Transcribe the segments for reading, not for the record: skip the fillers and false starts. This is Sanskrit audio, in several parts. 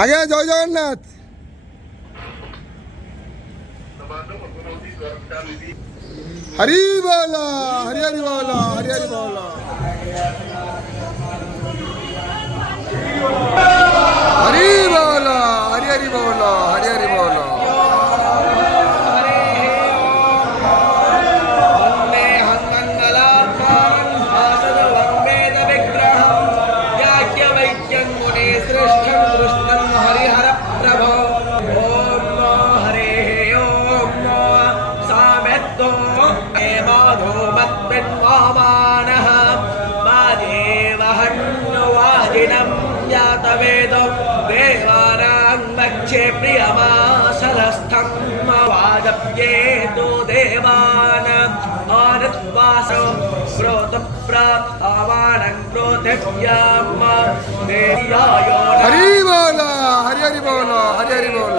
ଆଜ୍ଞା ଜୟ ଜଗନ୍ନାଥ। ହରି ବୋଲ ହରି ହରି ବୋଲ ହରି ହରି ବୋଲ ହରି ବୋଲ ହରି ହରି ବୋଲ ହରି ହରି ବୋଲ। प्रियमासलस्थं वाजप्येतो देवान् आनत्वासो प्रोतप्रावाणं प्रोतव्याम देव्यायो हरि बोल हरि हरि बोल हरि हरि बोल।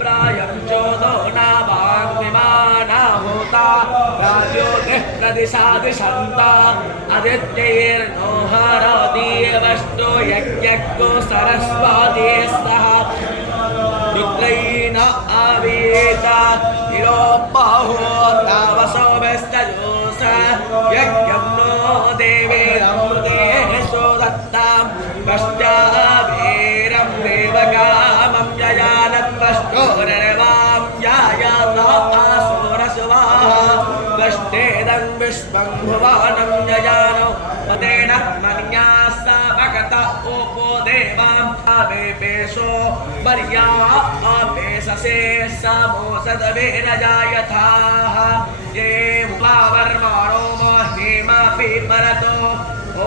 प्रायं चोदो नावां विमाना होता राजोतिः प्रदिशादिशन्ता आदित्यैर्नो हरदीवष्टो यज्ञो सरस्वती सह रुद्रैः आवेता इरो बाहो तावसोभस्तजोष यज्ञं नो देवे अमृते सोदत्तां कष्टाभीरं देवकामं यजानत्वष्टोरवां यायातासुरसुवाहा कष्टेदं विश्वं भुवानं यजानो पदेन मन्यासा भगत ओपो देवां आवेपेशो मर्या आपेशसे समोसदवेरजायथाः ये वावर्माणो महिमा पिपरतो ॐ